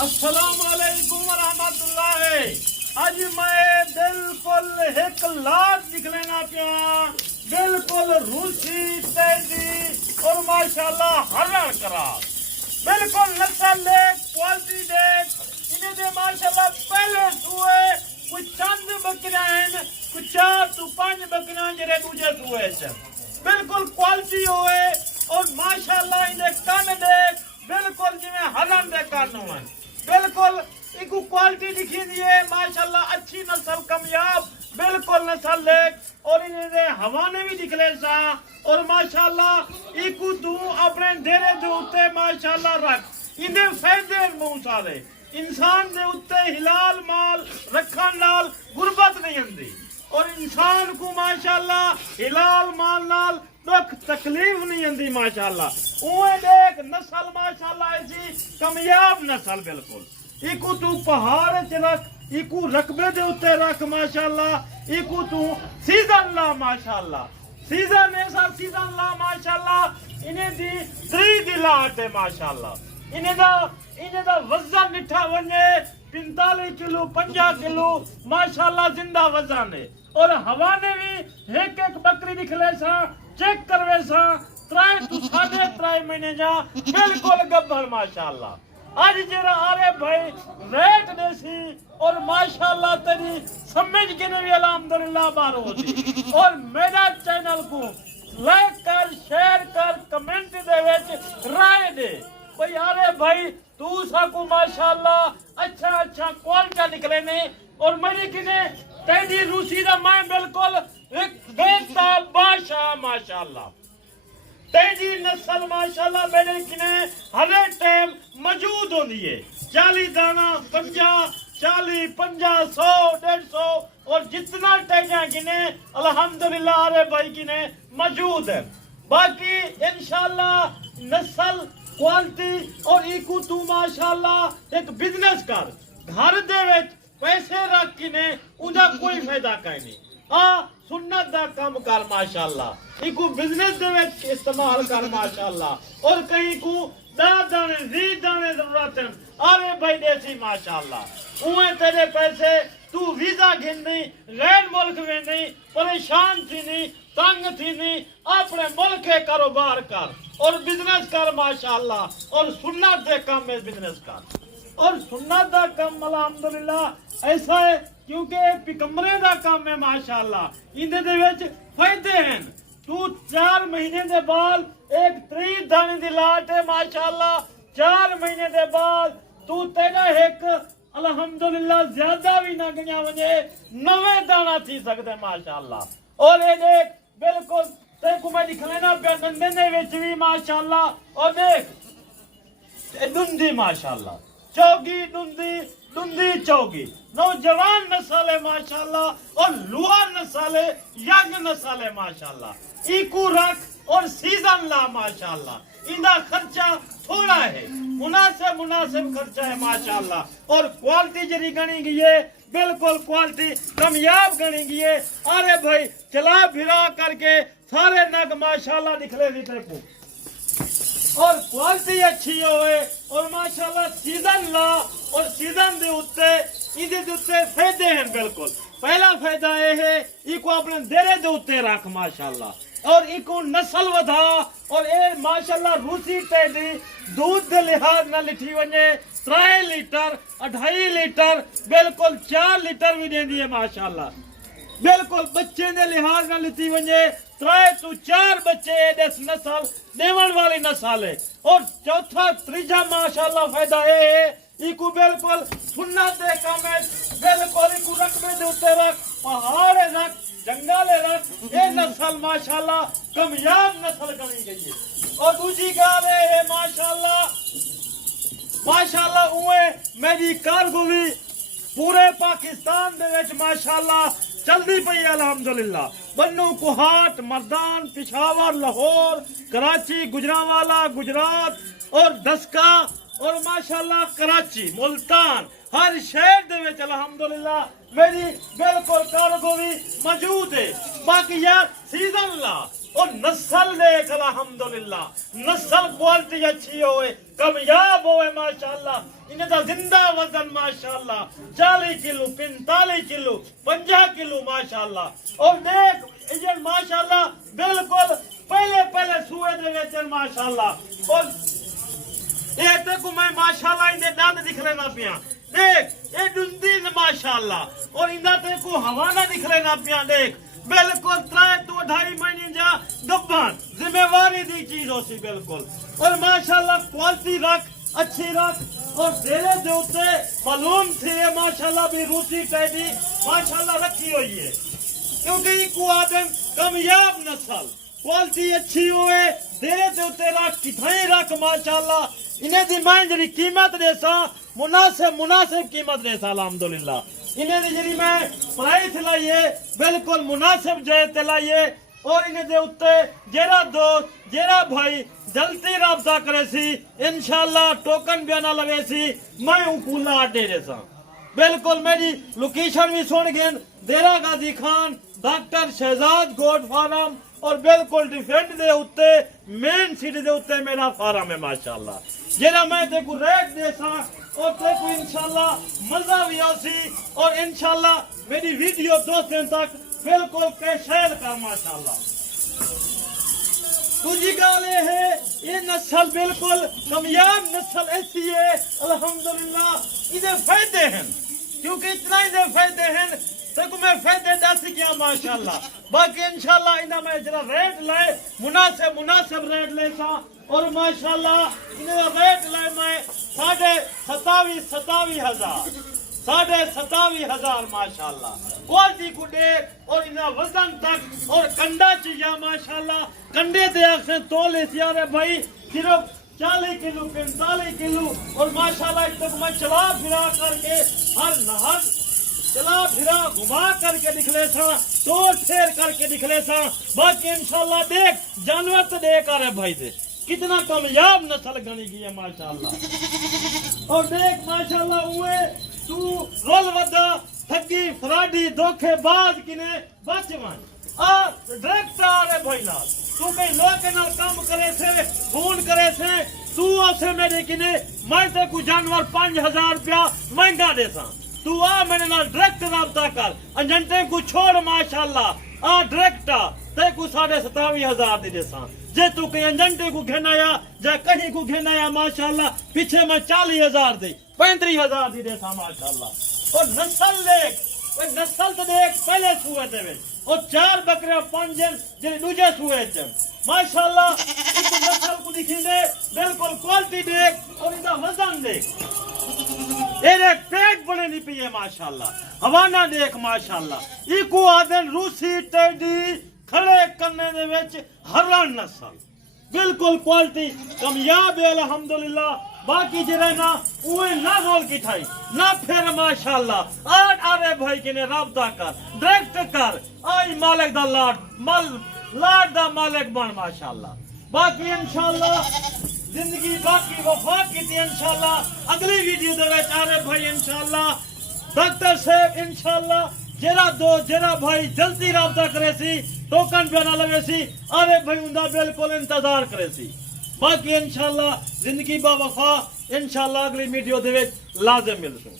अस्सलामुअलैकुम वरहमतुल्लाह। अज मैं बिल्कुल एक लाट निकलेगा पिया, बिल्कुल रूसी तेजी और माशाल्लाह हरण करा, बिल्कुल नस्ल देख, क्वालिटी देख, इन्हें दे माशाल्लाह पहले सुए कुछ चंद बकरियां हैं, कुछ 4 तो 5 बकरियां जरे दूजे सुए च बिल्कुल क्वालिटी होए और माशाल्लाह इन्हें कान देख बिल्कुल जिवें हरण दे कान होन, बिल्कुल इको क्वालिटी दिखी दिए माशाल्लाह अच्छी नस्ल कामयाब बिल्कुल नस्ल देख और इन्हें हवाने भी निकले सा और माशाल्लाह इको तू अपने डेरे दे उत्ते माशाल्लाह रख, इन्हें फायदे मुंह सारे इंसान दे उत्ते हिलाल माल रखन नाल गुरबत नहीं आंदी और इंसान को माशाल्लाह हिलाल माल नाल दुख तकलीफ नहीं आंदी माशाल्लाह। उए देख नस्ल माशाल्लाह ऐसी कामयाब नस्ल बिल्कुल इको तू पहाड़ च रख, इको रकबे दे उत्ते रख माशाल्लाह, इको तू सीजन ला माशाल्लाह, सीजन ऐसा सीजन ला माशाल्लाह, इन्हें दी 3 दी लाट है माशाल्लाह, इन्हें दा वजन निठा वने 45 किलो 50 किलो माशाल्लाह जिंदा वजन है और हवा ने भी एक बकरी निकले सा चेक करवे सा 3 to 3.5 महीने जा बिल्कुल गब्बर माशाल्लाह। आज जरा अरे भाई रेट देसी और माशाल्लाह तेरी समझ के ने भी अल्हम्दुलिल्लाह बार होती और मेरा चैनल को लाइक कर, शेयर कर, कमेंट दे विच राय दे भाई अरे भाई तू साकू माशाल्लाह अच्छा क्वालिटी निकले ने और मेरी किने तेरी रूसी दा मैं बिल्कुल एक बेहता बादशाह माशाल्लाह, तेजी नस्ल माशाल्लाह मेरे किने हर टाइम मौजूद होती है 40 दाना 50 40 50 100 150 और जितना तेजा किने अल्हम्दुलिल्लाह अरे भाई किने मौजूद है। बाकी इंशाल्लाह नस्ल क्वालिटी और इको तू माशाल्लाह एक बिजनेस कर, घर दे विच पैसे रख किने उदा कोई फायदा काई नहीं, सुन्नत दा काम कर माशाल्लाह, इको बिजनेस दे विच इस्तेमाल कर माशाल्लाह और कहीं को 10 दाने 20 दाने जरूरत है अरे भाई देसी माशाल्लाह। उए तेरे पैसे तू वीजा घिंदी गैर मुल्क में नहीं परेशान थी नहीं तंग थी नहीं अपने मुल्क के कारोबार कर और बिजनेस कर माशाल्लाह और सुन्नत दे काम में बिजनेस कर और सुन्नत दा काम अल्हम्दुलिल्लाह ऐसा है क्योंकि पिकमरे दा काम है माशाल्लाह इंदे दे विच फायदे हैं। तू 4 महीने दे बाद एक 30 दाने दी लाट है माशाल्लाह, 4 महीने दे बाद तू तेरा एक अल्हम्दुलिल्लाह ज्यादा भी ना गया वने 9 दाना थी सकदे माशाल्लाह और ये देख बिल्कुल ते को मैं दिखाना पे नंदे दे विच भी माशाल्लाह और देख दुंदी माशाल्लाह चौगी दुंदी चौगी नौजवान नस्ल है माशाल्लाह और लुआ नस्ल है यंग नस्ल है माशाल्लाह, इको रख और सीजन ला माशाल्लाह, इनका खर्चा थोड़ा है मुनासिब खर्चा है माशाल्लाह और क्वालिटी जरी गणी गई है बिल्कुल क्वालिटी कामयाब गणी गई है। अरे भाई चला फिरा करके सारे नग माशाल्लाह निकले भी तेरे को और क्वालिटी अच्छी होए और माशाल्लाह सीजन ला और सीजन दे उत्ते इदे दे उत्ते फायदे हैं बिल्कुल। पहला फायदा ये है इको अपने डेरे दे उत्ते रख माशाल्लाह और इको नस्ल वधा और ए माशाल्लाह रूसी तेदी दूध दे लिहाज ना लिठी वने 3 लीटर 2.5 लीटर बिल्कुल 4 लीटर भी देंदी है माशाल्लाह, बिल्कुल बच्चे ने लिहाज ना लिती वने 3 to 4 बच्चे इस नस्ल देवन वाली नस्ल है और चौथा तीजा माशाल्लाह फायदा ये है इको बिल्कुल सुन्नत दे काम है बिल्कुल इको रकबे दे उत्ते रख पहाड़ रख जंगल रख ये नस्ल माशाल्लाह कामयाब नस्ल गणी गई है। और दूसरी गाल है माशाल्लाह उए मेरी कारगुवी पूरे पाकिस्तान दे विच माशाल्लाह चलती पई अल्हम्दुलिल्लाह, बन्नू कुहाट मर्दान पिशावर लाहौर कराची गुजरांवाला गुजरात और दसका और माशाल्लाह कराची मुल्तान हर शहर दे विच अल्हम्दुलिल्लाह मेरी बिल्कुल कारगुवी मौजूद है। बाकी यार सीजन ला और नस्ल देख अल्हम्दुलिल्लाह, नस्ल क्वालिटी अच्छी होए कामयाब होए माशाल्लाह इनका जिंदा वजन माशाल्लाह 40 किलो 45 किलो 50 किलो माशाल्लाह। और देख ये माशाल्लाह बिल्कुल पहले सुए दे विच माशाल्लाह। और ये देखो मैं माशाल्लाह इनके दंद दिख रहे ना पिया देख ये डुंदी ने माशाल्लाह। और इनका देखो हवाना दिख रहे ना पिया देख बिल्कुल 3 to 2.5 महीने जा गब्बन जिम्मेवारी दी चीज होसी बिल्कुल। और माशाल्लाह क्वालिटी रख अच्छी रख। और डेरे दे उत्ते मालूम थी माशाल्लाह भी रूसी टैडी माशाल्लाह रखी हुई है क्योंकि इको आदम कामयाब नस्ल क्वालिटी अच्छी हुए डेरे दे उत्ते रख किथाई रख माशाल्लाह। इन्हें दी मैं जरी कीमत देसा मुनासिब कीमत देसा अल्हम्दुलिल्लाह। इन्हें दी जरी मैं प्राइस लाइए बिल्कुल मुनासिब जय लाइए। और इन्हें दे उत्ते जेरा दोस्त जेरा भाई जल्दी राबता करे सी इंशाल्लाह टोकन भी ना लगे सी मैं उकूला अड्डे जैसा बिल्कुल। मेरी लोकेशन भी सुन गए देरा गाजी खान डॉक्टर शहजाद गोड फार्म और बिल्कुल डिफेंड दे उत्ते मेन सिटी दे उत्ते मेरा फार्म है माशाल्लाह। जेरा मैं देखो रेट देसा और देखो इंशाल्लाह मजा भी आसी। और इंशाल्लाह मेरी वीडियो दोस्तों तक बिल्कुल शेयर कर माशाल्लाह। दूसरी गाल है ये नस्ल बिल्कुल कामयाब नस्ल ऐसी है अल्हम्दुलिल्लाह। इधर फायदे हैं क्योंकि इतना इधर फायदे हैं देखो मैं फायदे दस गया माशाल्लाह। बाकी इंशाल्लाह इन्हें मैं जरा रेट लाए मुनासिब रेट लेसा। और माशाल्लाह इन्हें रेट लाए मैं 27,000 माशाल्लाह। क्वालिटी को देख और इन्हें वजन तक और कंडा चाहिए माशाल्लाह। कंडे दे आखिर तोले सियारे भाई सिर्फ 40 किलो 45 किलो। और माशाल्लाह तक मैं चला फिरा करके हर चला फिरा घुमा करके निकले सा तोड़ फेर करके निकले सा। बाकी इंशाल्लाह देख जानवर तो देख आ रहे भाई दे कितना कामयाब नस्ल गनी गई है माशाल्लाह। और देख माशाल्लाह हुए तू रोल वदा ठगी फराडी धोखेबाज किने बचवन आ डायरेक्ट आ रे भाई ना तू कहीं लोग के नाल काम करे से फोन करे से तू उसे मेरे किने मैं ते को जानवर 5,000 रुपया महंगा देसा तू आ मेरे नाल डायरेक्ट राब्ता कर एजेंटे को छोड़ माशाल्लाह आ डायरेक्ट ते को 27,500 दे देसा। जे तू कहीं एजेंटे को घेनाया या कहीं को घेनाया माशाल्लाह पीछे मैं 40,000 दे 35,000 दे देसा माशाल्लाह। और नस्ल तो देख पहले सुए देवे और 4 बकरे 5 जन जे दूजे सुए च माशाल्लाह। इस नस्ल को दिखी दे बिल्कुल क्वालिटी देख और इनका वजन देख एरे पेट बड़े नहीं पिए माशाल्लाह। हवाना देख माशाल्लाह इको आदन रूसी टेडी खड़े करने दे विच हरण नस्ल बिल्कुल क्वालिटी कामयाब है अल्हम्दुलिल्लाह। बाकी जरा ना उए ना रोल की ठाई ना फिर माशाल्लाह आरे भाई किने राब्ता कर डायरेक्ट कर आई मालिक दा लाड दा मालिक बन माशाल्लाह। बाकी इंशाल्लाह जिंदगी बाकी वफा की थी इंशाल्लाह अगली वीडियो दे विच आरे भाई इंशाल्लाह डॉक्टर साहब इंशाल्लाह जेरा भाई जल्दी राब्ता करे सी टोकन पे ना लगे सी अरे भाई उनका बिल्कुल इंतजार करे सी। बाकी इंशाल्लाह जिंदगी बा वफा इंशाल्लाह अगली वीडियो दे विच लाजम मिलसूं।